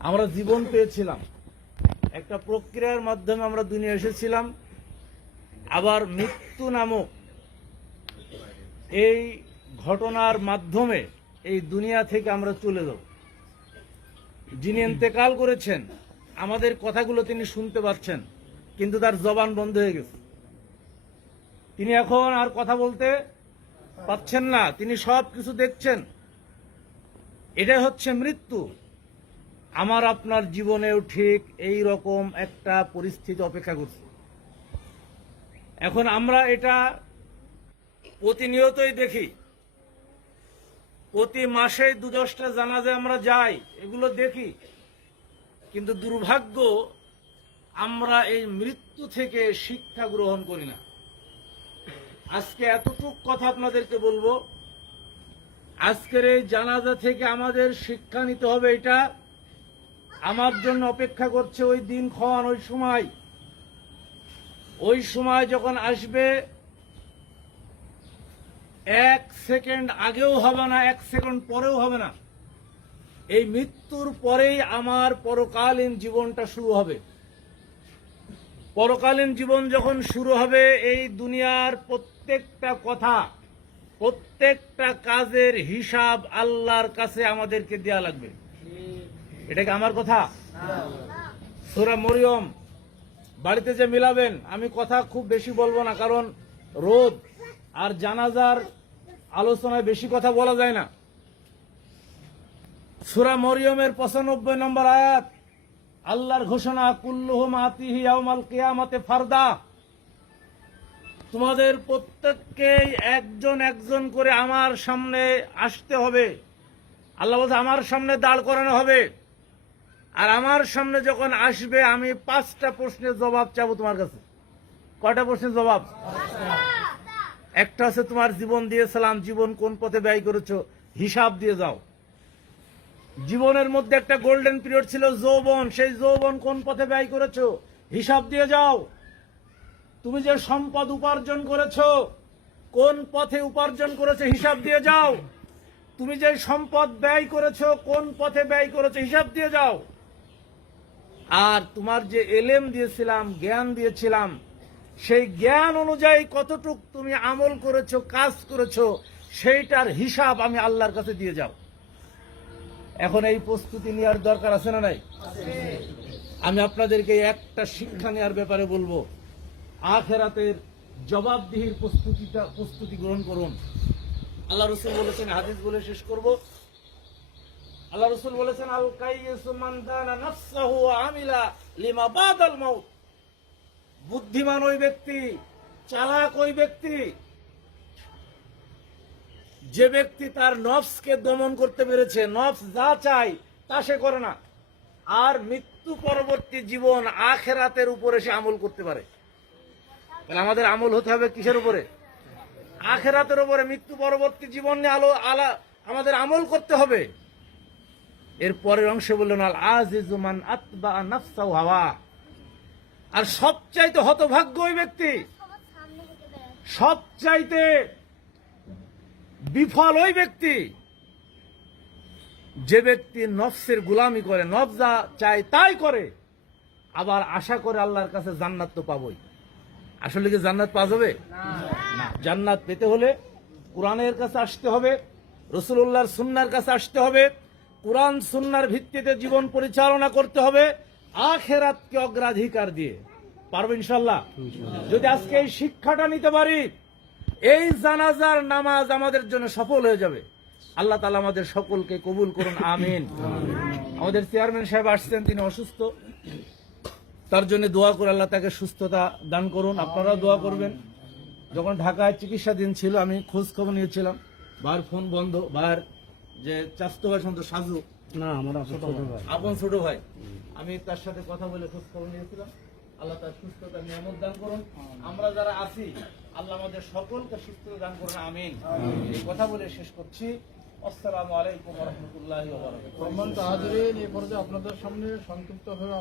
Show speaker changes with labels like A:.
A: আমরা জীবন পেয়েছিলাম। একটা প্রক্রিয়ার মাধ্যমে আমরা দুনিয়া এসেছিলাম। আবার মৃত্যু নামক এই ঘটনার মাধ্যমে এই দুনিয়া থেকে আমরা চলে যাব। যিনি ইন্তেকাল করেছেন, আমাদের কথাগুলো তিনি শুনতে পাচ্ছেন, কিন্তু তার জবান বন্ধ হয়ে গেছে। তিনি এখন আর কথা বলতে পাচ্ছেন না, তিনি সব কিছু দেখছেন। এটাই হচ্ছে মৃত্যু। আমার আপনার জীবনেও ঠিক এই রকম একটা পরিস্থিতি অপেক্ষা করছে। এখন আমরা এটা প্রতিনিয়তই দেখি। প্রতি মাসে দু দশটা জানাজে আমরা যাই, এগুলো দেখি। কিন্তু দুর্ভাগ্য, আমরা এই মৃত্যু থেকে শিক্ষা গ্রহণ করি না। আজকে এতটুক কথা আপনাদেরকে বলব, আজকের এই জানাজা থেকে আমাদের শিক্ষা নিতে হবে এটা আমার জন্য অপেক্ষা করছে ওই দিন ক্ষণ ওই সময়। ওই সময় যখন আসবে, এক সেকেন্ড আগেও হবে না, এক সেকেন্ড পরেও হবে না। এই মৃত্যুর পরেই আমার পরকালীন জীবনটা শুরু হবে। পরকালীন জীবন যখন শুরু হবে, এই দুনিয়ার প্রত্যেকটা কথা, প্রত্যেকটা কাজের হিসাব আল্লাহর কাছে আমাদেরকে দেয়া লাগবে। এটা কি আমার কথা? সুরা মরিয়ম, বাড়িতে যে মিলাবেন, আমি কথা খুব বেশি বলব না, কারণ রোদ আর জানাজার আলোচনায় বেশি কথা বলা যায় না। সুরা মরিয়মের পঁচানব্বই নম্বর আয়াত, আল্লাহর ঘোষণা, কুল্লুহুম আতিহি কিয়ামাতে ফারদা। তোমাদের প্রত্যেককেই একজন একজন করে আমার সামনে আসতে হবে। আল্লাহ আমার সামনে দাঁড় করানো হবে। আর আমার সামনে যখন আসবে, আমি পাঁচটা প্রশ্নের জবাব চাবো তোমার কাছে। কয়টা প্রশ্নের জবাব? একটা আছে, তোমার জীবন দিয়েছিলাম জীবন কোন পথে ব্যয় করেছ? হিসাব দিয়ে যাও। জীবনের মধ্যে একটা গোল্ডেন পিরিয়ড ছিল, যৌবন। সেই যৌবন কোন পথে ব্যয় করেছ? হিসাব দিয়ে যাও। তুমি যে সম্পদ উপার্জন করেছ, কোন পথে উপার্জন করেছ, হিসাব দিয়ে যাও। তুমি যে সম্পদ ব্যয় করেছ, কোন পথে ব্যয় করেছ, হিসাব দিয়ে যাও। আর তোমার যে এলেম দিয়েছিলাম, জ্ঞান দিয়েছিলাম, সেই জ্ঞান অনুযায়ী কতটুক তুমি আমল করেছ, কাজ করেছ, সেইটার হিসাব আমি আল্লাহর কাছে দিয়ে যাও। এখন এই প্রস্তুতি নেওয়ার দরকার আছে না নাই? আমি আপনাদেরকে একটা শিক্ষা নেওয়ার ব্যাপারে বলব। আখেরাতের জবাবদিহির প্রস্তুতিটা প্রস্তুতি গ্রহণ করুন। আল্লাহ রসুল বলেছেন, হাদিস বলে শেষ করব। আল্লাহ রসুল বলেছেন, আল আমিলা লিমা বাদাল মাউত। বুদ্ধিমান ওই ব্যক্তি, চালাক ওই ব্যক্তি, যে ব্যক্তি তার নফসকে দমন করতে পেরেছে, নফস যা চায় তা সে করে না। আর মৃত্যু পরবর্তী জীবন আখেরাতের উপরে সে আমল করতে পারে। তাহলে আমাদের আমল হতে হবে কিসের উপরে? আখেরাতের উপরে মৃত্যু পরবর্তী জীবন নিয়ে আলো আলা আমাদের আমল করতে হবে। এর পরের অংশে বললেন আল আজিজুমান আতবা হাওয়া। আর সবচাইতে হতভাগ্য ওই ব্যক্তি, সবচাইতে বিফল ওই ব্যক্তি, যে ব্যক্তি নফসের গুলামি করে নফ যা চায় তাই করে, আবার আশা করে আল্লাহর কাছে জান্নাত তো পাবই। আসলে কি জান্নাত পাওয়া যাবে? না। জান্নাত পেতে হলে কোরআনের কাছে আসতে হবে রসুল্লাহর সুন্নার কাছে আসতে হবে কোরআন সুন্নার ভিত্তিতে জীবন পরিচালনা করতে হবে আখেরাতকে অগ্রাধিকার দিয়ে। পারব ইনশাল্লাহ যদি আজকে এই শিক্ষাটা নিতে পারি এই জানাজার নামাজ আমাদের জন্য সফল হয়ে যাবে। আল্লাহ তালা আমাদের সকলকে কবুল করুন আমিন। আমাদের চেয়ারম্যান সাহেব আসছেন তিনি অসুস্থ। তার জন্য দোয়া করে আল্লাহ তাকে সুস্থতা দান করুন। আপনারাও দোয়া করবেন। যখন ঢাকায় চিকিৎসাধীন ছিল আমি খোঁজ খবর নিয়েছিলাম। বার ফোন বন্ধ বার যে চাস্তো ভাই সন্ত সাজু।
B: না আমার
A: আপন ছোট ভাই। আমি তার সাথে কথা বলে খোঁজ খবর নিয়েছিলাম। আল্লাহ তার সুস্থতা নিয়ামত দান করুন। আমরা যারা আছি আল্লাহ আমাদের সকলকে সুস্থতা দান করুন। আমিন। এই কথা বলে শেষ করছি। আসসালামু আলাইকুম রহমতুল্লাহ
B: আপনাদের সামনে সংক্ষিপ্তভাবে